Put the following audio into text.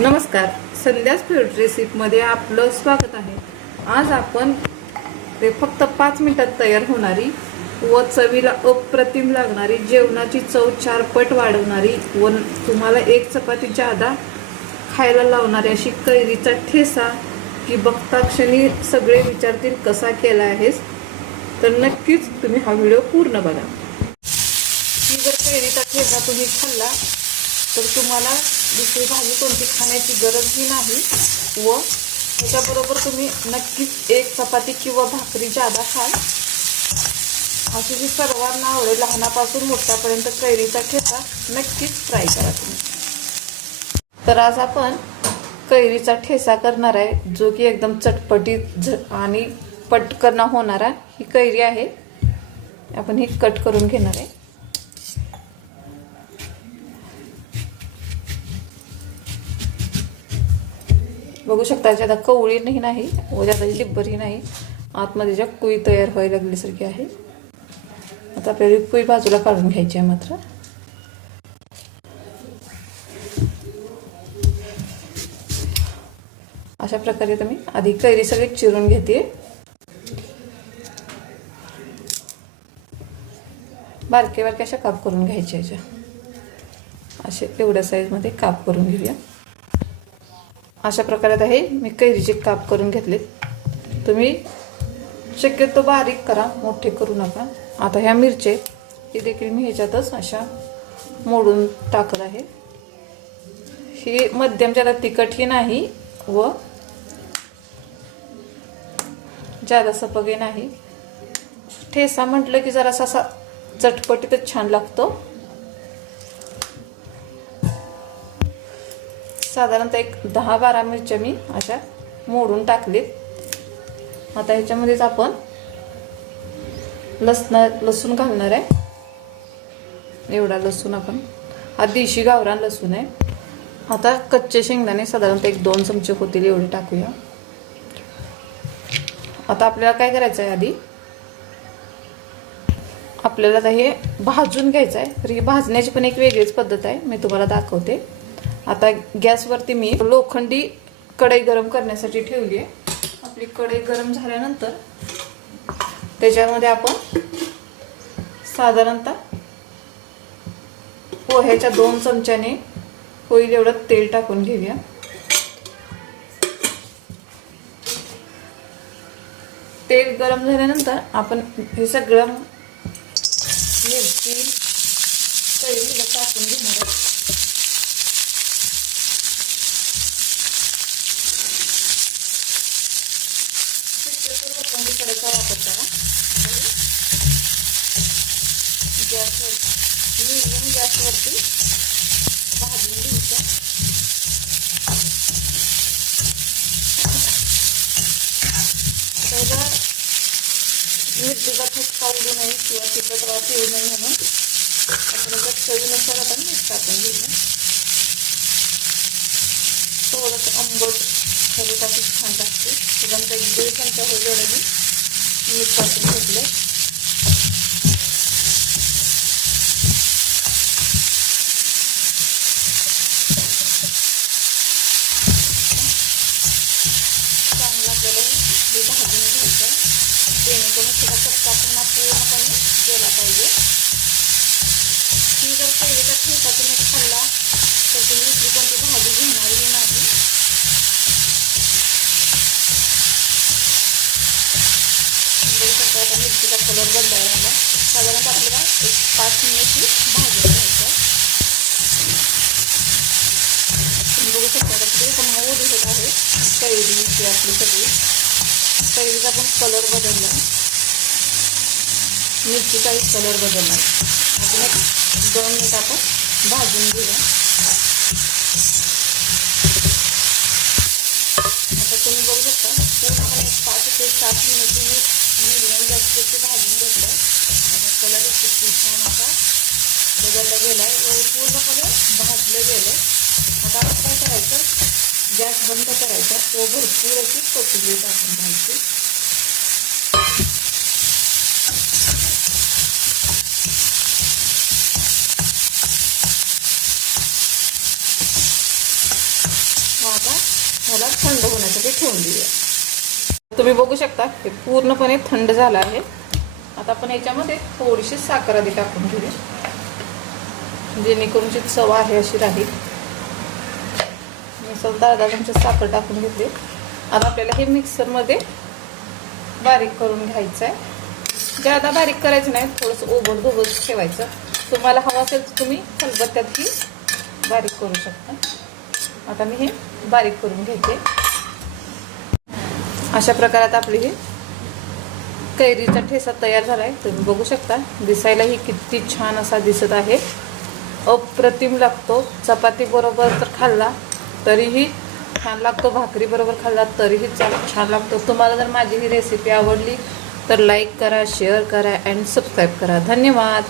नमस्कार. संध्यास फेवरेट रेसिपीमध्ये आपलं स्वागत आहे. आज आपण ते फक्त पाच मिनटात तयार होणारी व चवीला अप्रतिम लागणारी जेवणाची चव चार पट वाढवणारी व तुम्हाला एक चपाती जादा खायला लावणारी अशी कैरीचा ठेसा की बघता क्षणी सगळे विचारतील कसा केला आहेस? तर नक्कीच तुम्ही हा व्हिडिओ पूर्ण बघा. ही जर कैरीचा ठेसा तुम्ही खाल्ला तर तुम्हाला दुसरी भाजी कोणती खाण्याची गरजही नाही व त्याच्याबरोबर तुम्ही नक्कीच एक चपाती किंवा भाकरी जादा खाल. अशी जी सर्वांना आवडेल लहानापासून मोठ्यापर्यंत कैरीचा ठेचा नक्कीच ट्राय करा तुम्ही. तर आज आपण कैरीचा ठेसा करणार आहे जो की एकदम चटपटीत झ आणि पटकन होणारा ही कैरी आहे. आपण ही कट करून घेणार आहे. बघू शकता याच्यात अख्खं कवळी नाही व ज्यात लिब्बरही नाही. आतमध्ये ज्या कुई तयार व्हायला लागल्यासारखी आहे. आता आपल्याला कुई बाजूला काढून घ्यायची आहे मात्र. अशा प्रकारे तुम्ही आधी कैरी सगळी चिरून घेते. बारके बारके अशा काप करून घ्यायच्या याच्या. असे एवढ्या साईजमध्ये काप करून घेऊया. अशा प्रकारे आहे. मी कैरीचे काप करून घेतले तुम्ही शक्यतो बारीक करा मोठे करू नका. आता ह्या मिरचे हे देखील मी ह्याच्यातच अशा मोडून टाकत आहे. ही मध्यम ज्याला तिखटही नाही व ज्यादा सपगे नाही. ठेसा म्हटलं की जरासा असा चटपटीतच छान लागतो. साधारणतः एक दहा बारा मिरच्या मी अशा मोडून टाकलीत. आता ह्याच्यामध्येच आपण लसण लसूण घालणार आहे. एवढा लसूण आपण. हा देशी गावरान लसूण आहे. आता कच्चे शेंगदाणे साधारणतः एक दोन चमचे होतील एवढे टाकूया. आता आपल्याला काय करायचं आहे आधी? आपल्याला आता हे भाजून घ्यायचं आहे तर ही भाजण्याची पण एक वेगळीच पद्धत आहे. मी तुम्हाला दाखवते. आता गॅसवरती मी लोखंडी कढई गरम करण्यासाठी ठेवली आहे. आपली कढई गरम झाल्यानंतर त्याच्यामध्ये आपण साधारणतः पोह्याच्या दोन चमच्याने होईल एवढं तेल टाकून घेऊया. तेल गरम झाल्यानंतर आपण हे सगळं मिरची तळी टाकून घेणार आहे लोखंडी कडेचा वापर करा गॅसवर मिडियम गॅसवरती भाजून घ्यायच्या तर मिरचीचा ठसका उडू नये किंवा तिखट वास येऊ नये म्हणून आपण त्याच्यात चवीनुसार आपण मीठ टाकून घेऊया थोडंसं आंबट खरी टाकून छान टाकते साधारणतः एक दीड चमचा होईल एवढं मी मीठ टाकून घेतलं चांगलं आपल्याला हे भाजून घ्यायचं जेणेकरून त्याचा कच्चा पुन्हा पूर्णपणे गेला म्हणजे? पाहिजे ही जर कैरीचा ठेचा तुम्ही खाल्ला तर तुम्ही दुसरी कोणती भाजी घेणारी नाही बघू शकता आता मिरचीचा कलर बदलायला लागला. साधारणतः आपल्याला एक पाच मिनिटची भाजी घ्यायचं तुम्ही बघू शकता आता ते मऊ दिसत आहे. कैरीची आपली सगळी. कैरीचा पण कलर बदलला. मिरचीचाही कलर बदलला अजून एक दोन मिनिट आपण भाजून घेऊया. आता तुम्ही बघू शकता पूर्णपणे एक पाच ते सात मिनिट मी मिडियम गॅसवरती भाजून घेतलं आता कलर किती छान असा बदलला गेला आहे पूर्णपणे भाजलं गेलं आता आपण काय करायचं? गॅस बंद करायचा. तो भरपूर अशी कोथिंबीर टाकून घ्यायची. मग आता ह्याला थंड होण्यासाठी ठेवून देऊया. तुम्ही बघू शकता हे पूर्णपणे थंड झालं आहे. आता आपण याच्यामध्ये थोडीशी साखर आधी टाकून घेऊया. जेणेकरून जी चव आहे अशी राहील. मी सध्या अर्धा चमचे साखर टाकून घेतली. आता आपल्याला हे मिक्सरमध्ये बारीक करून घ्यायचं आहे ज्यादा बारीक करायचं नाही थोडंसं ओबड धोबड ठेवायचं. तुम्हाला हवं असेल तर तुम्ही खलबत्त्यातही बारीक करू शकता. आता मी हे बारीक करून घेते. अशा प्रकारात आपली ही कैरीचा ठेसा तयार झाला आहे तुम्ही बघू शकता दिसायलाही किती छान असा दिसत आहे. अप्रतिम लागतो. चपाती बरोबर तर खाल्ला तरीही छान लागतो. भाकरी बरोबर खाल्ला तरीही छान लागतो. तुम्हाला जर माझी ही रेसिपी आवडली तर लाईक करा शेअर करा अँड सबस्क्राईब करा. धन्यवाद!